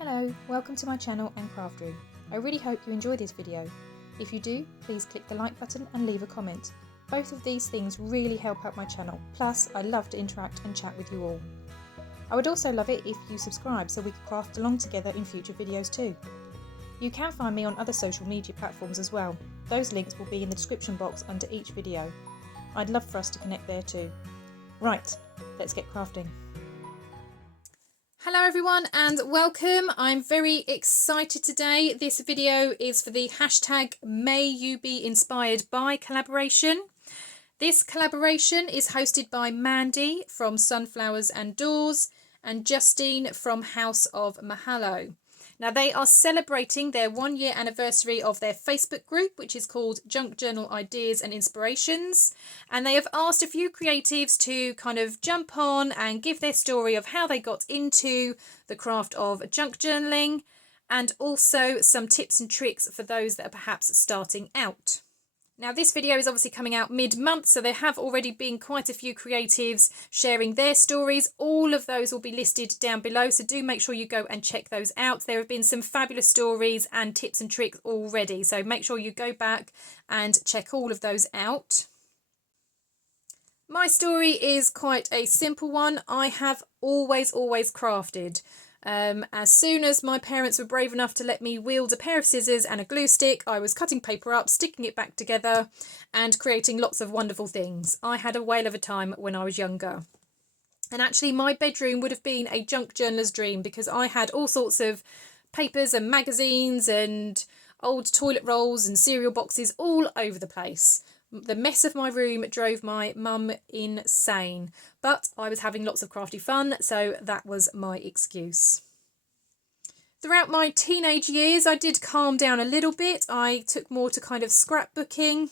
Hello, welcome to my channel and craft room. I really hope you enjoy this video. If you do, please click the like button and leave a comment. Both of these things really help out my channel, plus I love to interact and chat with you all. I would also love it if you subscribe so we could craft along together in future videos too. You can find me on other social media platforms as well. Those links will be in the description box under each video. I'd love for us to connect there too. Right, let's get crafting. Hello everyone and welcome. I'm very excited today. This video is for the hashtag May You Be Inspired By collaboration. This collaboration is hosted by Mandy from Sunflowers and Doors and Justine from House of Mahalo. Now they are celebrating their 1 year anniversary of their Facebook group, which is called Junk Journal Ideas and Inspirations. And they have asked a few creatives to kind of jump on and give their story of how they got into the craft of junk journaling, and also some tips and tricks for those that are perhaps starting out. Now this video is obviously coming out mid-month, so there have already been quite a few creatives sharing their stories. All of those will be listed down below, so do make sure you go and check those out. There have been some fabulous stories and tips and tricks already, so make sure you go back and check all of those out. My story is quite a simple one. I have always crafted. As soon as my parents were brave enough to let me wield a pair of scissors and a glue stick, I was cutting paper up, sticking it back together and creating lots of wonderful things. I had a whale of a time when I was younger. And actually my bedroom would have been a junk journaler's dream because I had all sorts of papers and magazines and old toilet rolls and cereal boxes all over the place. The mess of my room drove my mum insane, but I was having lots of crafty fun, so that was my excuse. Throughout my teenage years, I did calm down a little bit. I took more to kind of scrapbooking.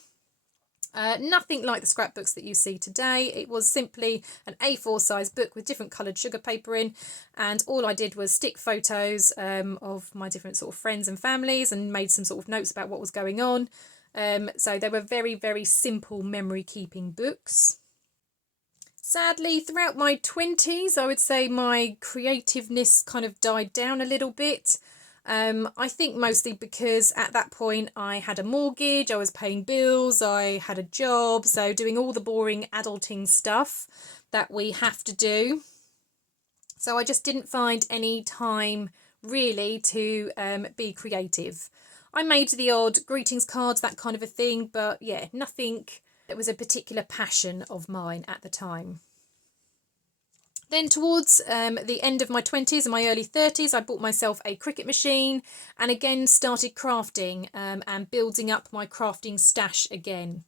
Nothing like the scrapbooks that you see today. It was simply an A4 size book with different coloured sugar paper in, and all I did was stick photos of my different sort of friends and families and made some sort of notes about what was going on. So they were very simple memory keeping books. Sadly, throughout my 20s, I would say my creativeness kind of died down a little bit. I think mostly because at that point I had a mortgage, I was paying bills, I had a job, so doing all the boring adulting stuff that we have to do. So I just didn't find any time really to be creative. I made the odd greetings cards, that kind of a thing, but yeah, nothing that was a particular passion of mine at the time. Then towards the end of my 20s and my early 30s, I bought myself a Cricut machine and again started crafting and building up my crafting stash again.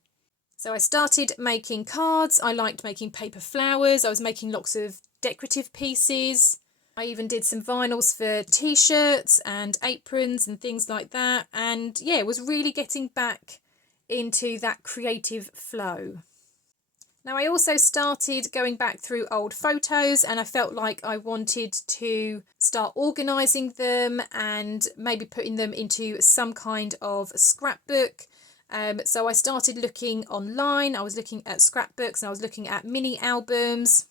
So I started making cards, I liked making paper flowers, I was making lots of decorative pieces. I even did some vinyls for t-shirts and aprons and things like that, and yeah, was really getting back into that creative flow. Now I also started going back through old photos and I felt like I wanted to start organising them and maybe putting them into some kind of scrapbook. So I started looking online, I was looking at scrapbooks and I was looking at mini albums.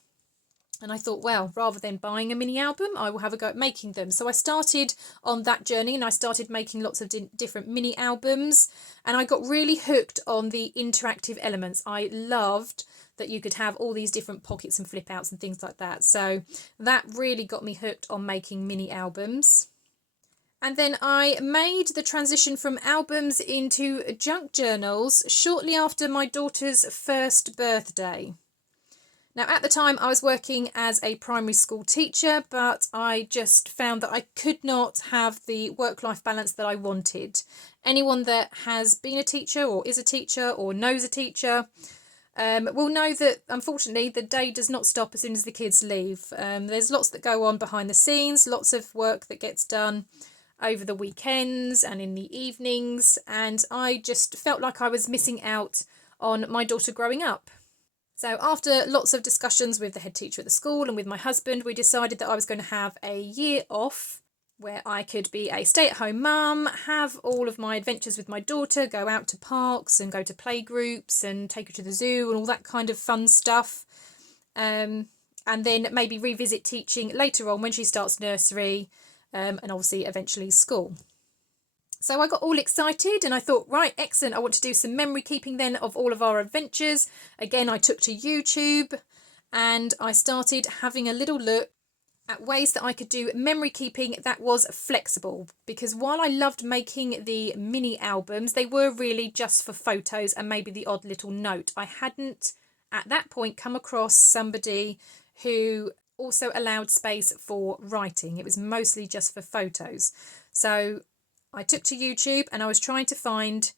And I thought, well, rather than buying a mini album, I will have a go at making them. So I started on that journey and I started making lots of different mini albums. And I got really hooked on the interactive elements. I loved that you could have all these different pockets and flip outs and things like that. So that really got me hooked on making mini albums. And then I made the transition from albums into junk journals shortly after my daughter's first birthday. Now, at the time, I was working as a primary school teacher, but I just found that I could not have the work-life balance that I wanted. Anyone that has been a teacher or is a teacher or knows a teacher will know that, unfortunately, the day does not stop as soon as the kids leave. There's lots that go on behind the scenes, lots of work that gets done over the weekends and in the evenings, and I just felt like I was missing out on my daughter growing up. So after lots of discussions with the head teacher at the school and with my husband, we decided that I was going to have a year off where I could be a stay-at-home mum, have all of my adventures with my daughter, go out to parks and go to play groups and take her to the zoo and all that kind of fun stuff. And then maybe revisit teaching later on when she starts nursery and obviously eventually school. So I got all excited and I thought, right, excellent, I want to do some memory keeping then of all of our adventures. Again, I took to YouTube and I started having a little look at ways that I could do memory keeping that was flexible, because while I loved making the mini albums, they were really just for photos and maybe the odd little note. I hadn't at that point come across somebody who also allowed space for writing. It was mostly just for photos. So I took to YouTube and I was trying to find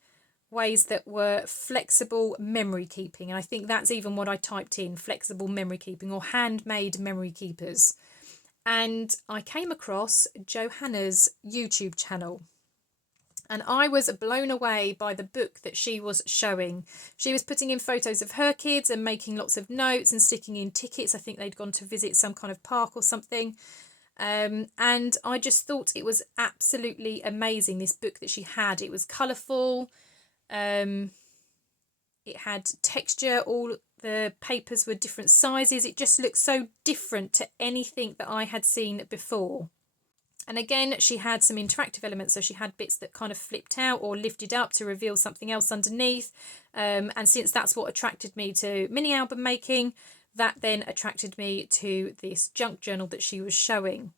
ways that were flexible memory keeping. And I think that's even what I typed in, flexible memory keeping or handmade memory keepers. And I came across Johanna's YouTube channel. And I was blown away by the book that she was showing. She was putting in photos of her kids and making lots of notes and sticking in tickets. I think they'd gone to visit some kind of park or something. And I just thought it was absolutely amazing, this book that she had. It was colourful, it had texture, all the papers were different sizes. It just looked so different to anything that I had seen before. And again, she had some interactive elements, so she had bits that kind of flipped out or lifted up to reveal something else underneath. And since that's what attracted me to mini album making, that then attracted me to this junk journal that she was showing.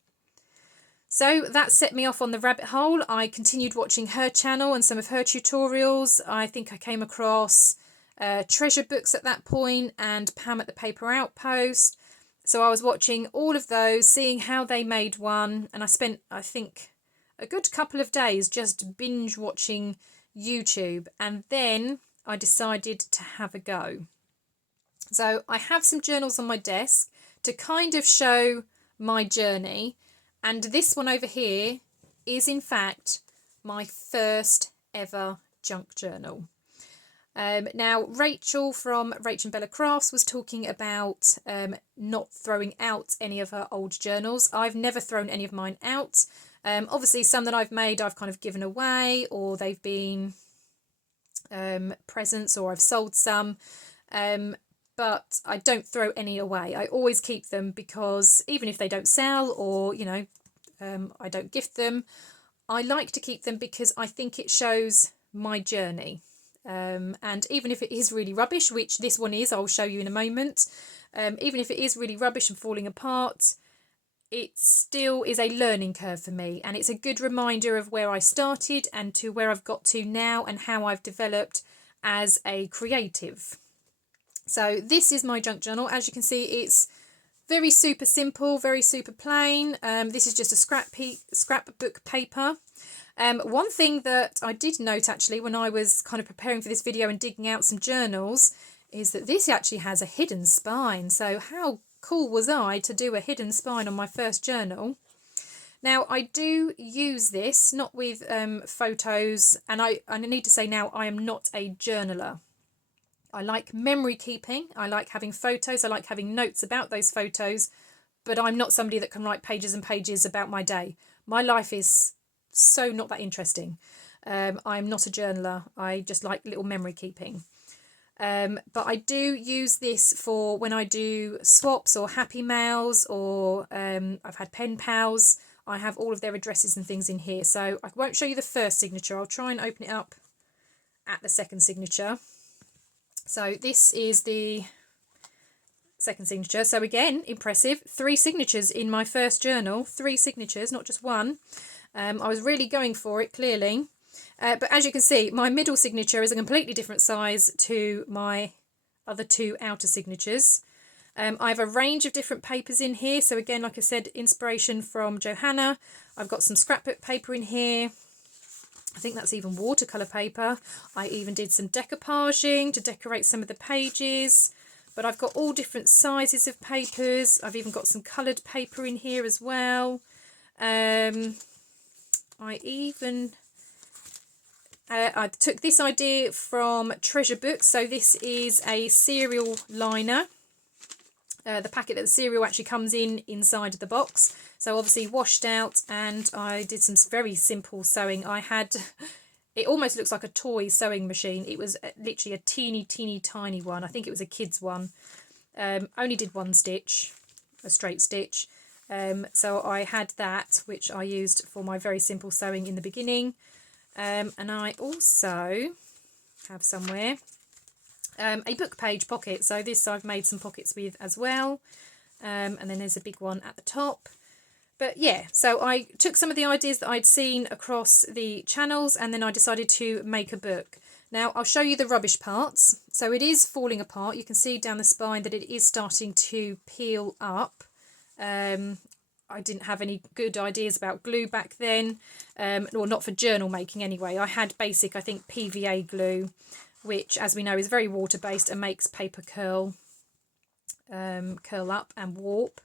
So that set me off on the rabbit hole. I continued watching her channel and some of her tutorials. I think I came across Treasure Books at that point and Pam at the Paper Outpost. So I was watching all of those, seeing how they made one. And I spent, I think, a good couple of days just binge watching YouTube. And then I decided to have a go. So I have some journals on my desk to kind of show my journey. And this one over here is in fact my first ever junk journal. Now Rachel from RachandBella Crafts was talking about not throwing out any of her old journals. I've never thrown any of mine out. Obviously some that I've made I've kind of given away, or they've been presents, or I've sold some. But I don't throw any away. I always keep them because even if they don't sell, or, you know, I don't gift them, I like to keep them because I think it shows my journey. And even if it is really rubbish, which this one is, I'll show you in a moment, even if it is really rubbish and falling apart, it still is a learning curve for me. And it's a good reminder of where I started and to where I've got to now and how I've developed as a creative. So this is my junk journal. As you can see, it's very super simple, very super plain. This is just a scrapbook paper. One thing that I did note actually when I was kind of preparing for this video and digging out some journals is that this actually has a hidden spine. So how cool was I to do a hidden spine on my first journal? Now I do use this, not with photos, and I need to say now I am not a journaler. I like memory keeping, I like having photos, I like having notes about those photos, but I'm not somebody that can write pages and pages about my day. My life is so not that interesting. I'm not a journaler, I just like little memory keeping. But I do use this for when I do swaps or happy mails, or I've had pen pals. I have all of their addresses and things in here. So I won't show you the first signature, I'll try and open it up at the second signature. So this is the second signature. So again, impressive. 3 signatures in my first journal. 3 signatures, not just one. I was really going for it, clearly. But as you can see, my middle signature is a completely different size to my other 2 outer signatures. I have a range of different papers in here. So again, like I said, inspiration from Johanna. I've got some scrapbook paper in here. I think that's even watercolour paper. I even did some decoupaging to decorate some of the pages. But I've got all different sizes of papers. I've even got some coloured paper in here as well. I took this idea from Treasure Books. So this is a cereal liner. The packet that the cereal actually comes in inside the box. So obviously washed out, and I did some very simple sewing. I had, it almost looks like a toy sewing machine. It was literally a teeny tiny one. I think it was a kid's one. Only did 1 stitch, a straight stitch. So I had that, which I used for my very simple sewing in the beginning. And I also have somewhere a book page pocket. So this I've made some pockets with as well. And then there's a big one at the top. But yeah, so I took some of the ideas that I'd seen across the channels, and then I decided to make a book. Now I'll show you the rubbish parts. So it is falling apart. You can see down the spine that it is starting to peel up. I didn't have any good ideas about glue back then, or not for journal making anyway. I had basic, I think, PVA glue, which, as we know, is very water-based and makes paper curl up and warp.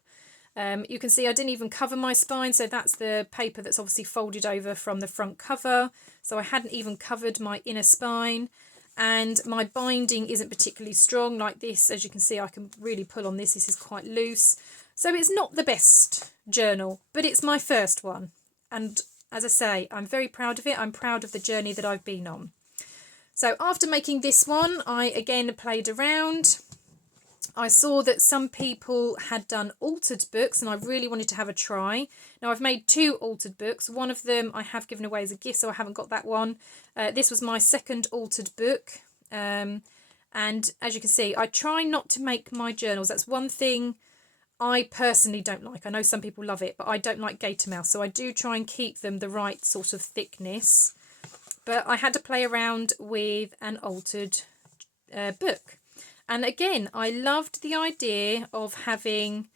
You can see I didn't even cover my spine, so that's the paper that's obviously folded over from the front cover. So I hadn't even covered my inner spine, and my binding isn't particularly strong like this. As you can see, I can really pull on this. This is quite loose. So it's not the best journal, but it's my first one. And as I say, I'm very proud of it. I'm proud of the journey that I've been on. So after making this one, I again played around. I saw that some people had done altered books, and I really wanted to have a try. Now I've made 2 altered books. One of them I have given away as a gift, so I haven't got that one. This was my second altered book. And as you can see, I try not to make my journals. That's one thing I personally don't like. I know some people love it, but I don't like gator mouth, so I do try and keep them the right sort of thickness. But I had to play around with an altered book. And again, I loved the idea of having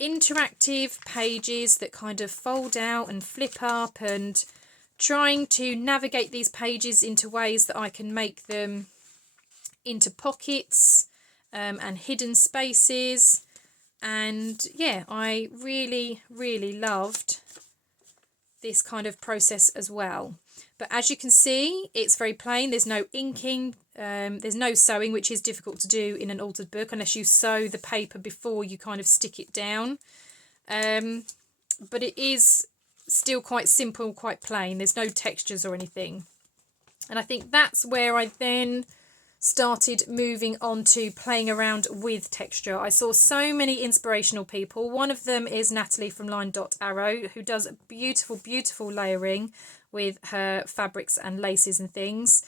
interactive pages that kind of fold out and flip up, and trying to navigate these pages into ways that I can make them into pockets and hidden spaces. And yeah, I really, really loved this kind of process as well. But as you can see, it's very plain. There's no inking. There's no sewing, which is difficult to do in an altered book unless you sew the paper before you kind of stick it down. But it is still quite simple, quite plain. There's no textures or anything. And I think that's where I then started moving on to playing around with texture. I saw so many inspirational people. One of them is Natalie from Line Dot Arrow, who does beautiful, beautiful layering with her fabrics and laces and things.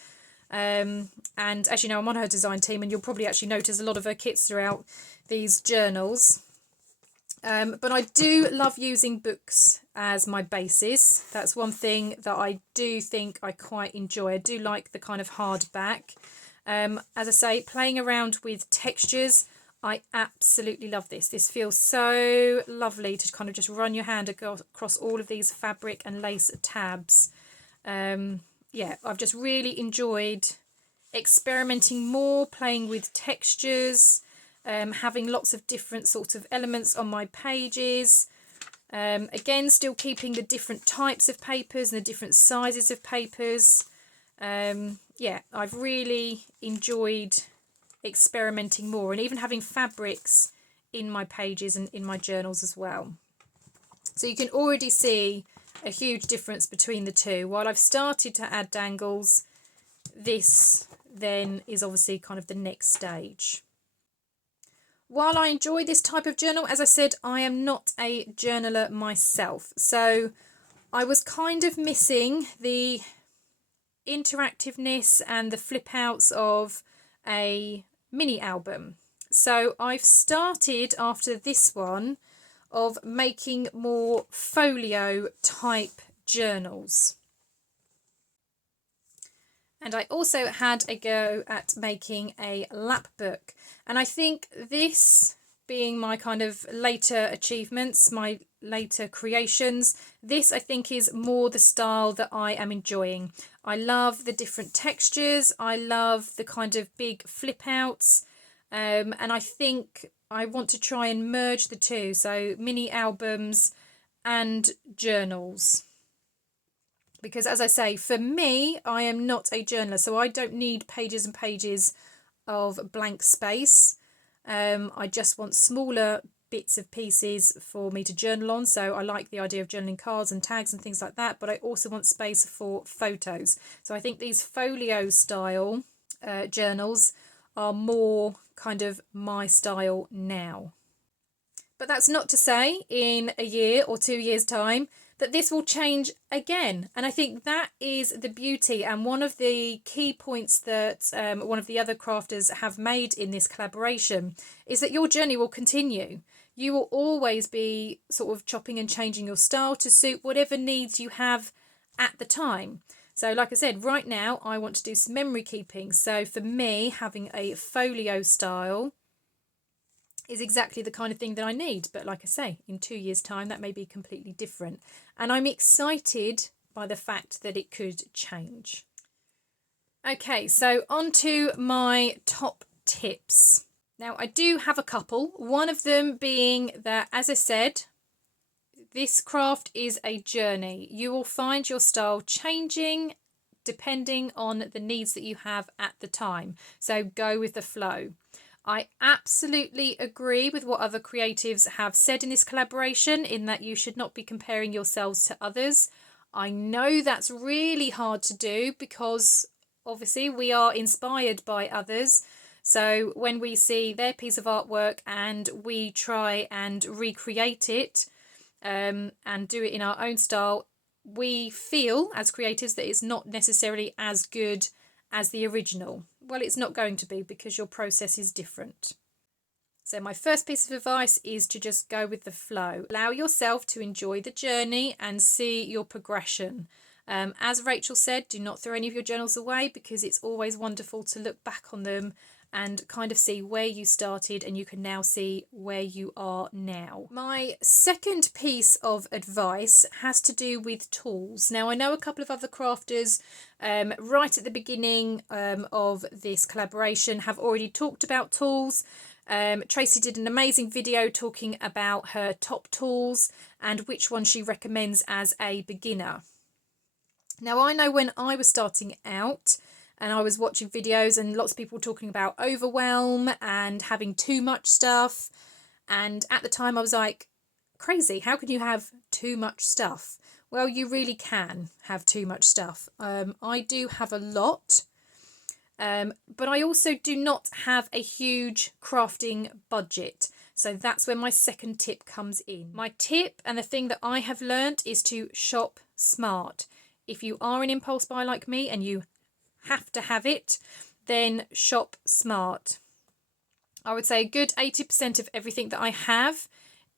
And as you know, I'm on her design team, and you'll probably actually notice a lot of her kits throughout these journals. But I do love using books as my basis. That's one thing that I do think I quite enjoy. I do like the kind of hardback. As I say, playing around with textures, I absolutely love this. This feels so lovely to kind of just run your hand across all of these fabric and lace tabs. Yeah, I've just really enjoyed experimenting more, playing with textures, having lots of different sorts of elements on my pages. Again, still keeping the different types of papers and the different sizes of papers. Yeah, I've really enjoyed experimenting more, and even having fabrics in my pages and in my journals as well. So you can already see a huge difference between the two. While I've started to add dangles, this then is obviously kind of the next stage. While I enjoy this type of journal, as I said, I am not a journaler myself. So I was kind of missing the interactiveness and the flip outs of a mini album. So I've started, after this one, of making more folio type journals. And I also had a go at making a lap book. And I think this being my kind of later achievements, my later creations, this I think is more the style that I am enjoying. I love the different textures. I love the kind of big flip outs. And I think I want to try and merge the two. So mini albums and journals. Because as I say, for me, I am not a journaler, so I don't need pages and pages of blank space. I just want smaller bits of pieces for me to journal on. So I like the idea of journaling cards and tags and things like that, but I also want space for photos. So I think these folio style journals are more kind of my style now. But that's not to say in a year or 2 years' time that this will change again. And I think that is the beauty and one of the key points that one of the other crafters have made in this collaboration is that your journey will continue. You will always be sort of chopping and changing your style to suit whatever needs you have at the time. So like I said, right now I want to do some memory keeping. So for me, having a folio style is exactly the kind of thing that I need. But like I say, in 2 years' time, that may be completely different. And I'm excited by the fact that it could change. Okay, so on to my top tips. Now, I do have a couple. One of them being that, as I said, this craft is a journey. You will find your style changing depending on the needs that you have at the time. So go with the flow. I absolutely agree with what other creatives have said in this collaboration, in that you should not be comparing yourselves to others. I know that's really hard to do because obviously we are inspired by others. So when we see their piece of artwork and we try and recreate it and do it in our own style, we feel as creatives that it's not necessarily as good as the original. Well, it's not going to be because your process is different. So my first piece of advice is to just go with the flow. Allow yourself to enjoy the journey and see your progression. As Rachel said, do not throw any of your journals away because it's always wonderful to look back on them and kind of see where you started and you can now see where you are now. My second piece of advice has to do with tools. Now, I know a couple of other crafters right at the beginning of this collaboration have already talked about tools. Tracie did an amazing video talking about her top tools and which one she recommends as a beginner. Now, I know when I was starting out, and I was watching videos and lots of people talking about overwhelm and having too much stuff. And at the time I was like, crazy, how can you have too much stuff? Well, you really can have too much stuff. I do have a lot, but I also do not have a huge crafting budget. So that's where my second tip comes in. My tip and the thing that I have learned is to shop smart. If you are an impulse buyer like me and you have to have it, then shop smart. I would say a good 80% of everything that I have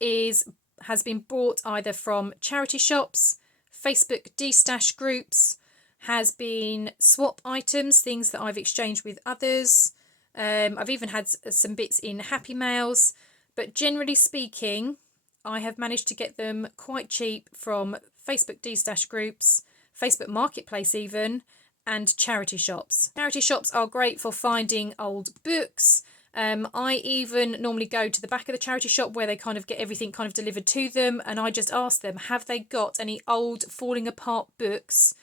has been bought either from charity shops, Facebook de-stash groups, has been swap items, things that I've exchanged with others. I've even had some bits in Happy Mails, but generally speaking, I have managed to get them quite cheap from Facebook de-stash groups, Facebook Marketplace even, and charity shops. Charity shops are great for finding old books. I even normally go to the back of the charity shop where they kind of get everything kind of delivered to them, and I just ask them, have they got any old falling apart books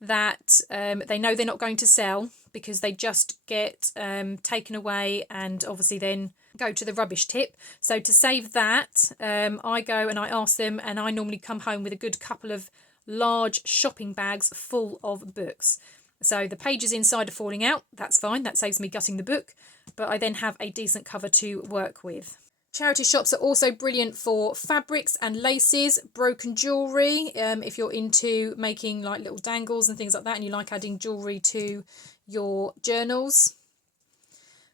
that they know they're not going to sell because they just get taken away and obviously then go to the rubbish tip. So to save that, I go and I ask them, and I normally come home with a good couple of large shopping bags full of books. So the pages inside are falling out, that's fine, that saves me gutting the book, but I then have a decent cover to work with. Charity shops are also brilliant for fabrics and laces, broken jewellery, if you're into making like little dangles and things like that and you like adding jewellery to your journals.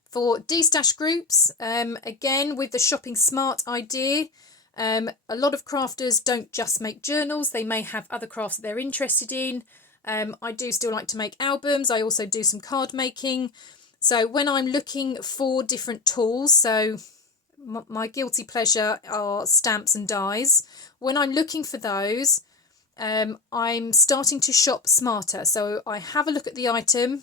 For de-stash groups, again with the shopping smart idea, a lot of crafters don't just make journals, they may have other crafts that they're interested in. I do still like to make albums. I also do some card making. So when I'm looking for different tools, so my guilty pleasure are stamps and dies. When I'm looking for those, I'm starting to shop smarter. So I have a look at the item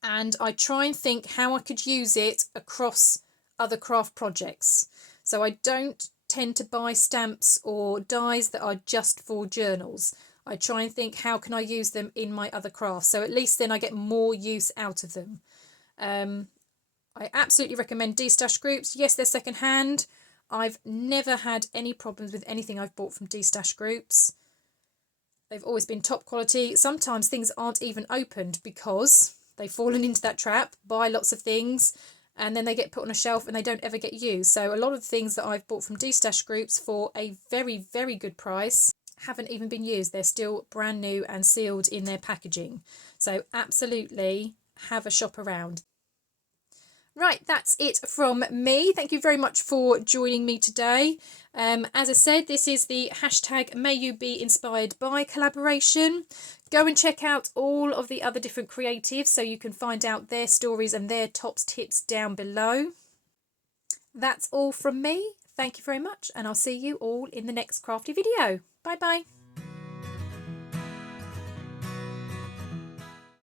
and I try and think how I could use it across other craft projects. So I don't tend to buy stamps or dies that are just for journals. I try and think how can I use them in my other crafts, so at least then I get more use out of them. I absolutely recommend de-stash groups. Yes, they're second hand. I've never had any problems with anything I've bought from de-stash groups. They've always been top quality. Sometimes things aren't even opened because they've fallen into that trap, buy lots of things and then they get put on a shelf and they don't ever get used. So a lot of things that I've bought from D-Stash groups for a very, very good price haven't even been used. They're still brand new and sealed in their packaging. So absolutely have a shop around. Right, that's it from me. Thank you very much for joining me today. As I said, this is the hashtag May You Be Inspired By collaboration. Go and check out all of the other different creatives so you can find out their stories and their tops tips down below. That's all from me. Thank you very much, and I'll see you all in the next crafty video. Bye bye.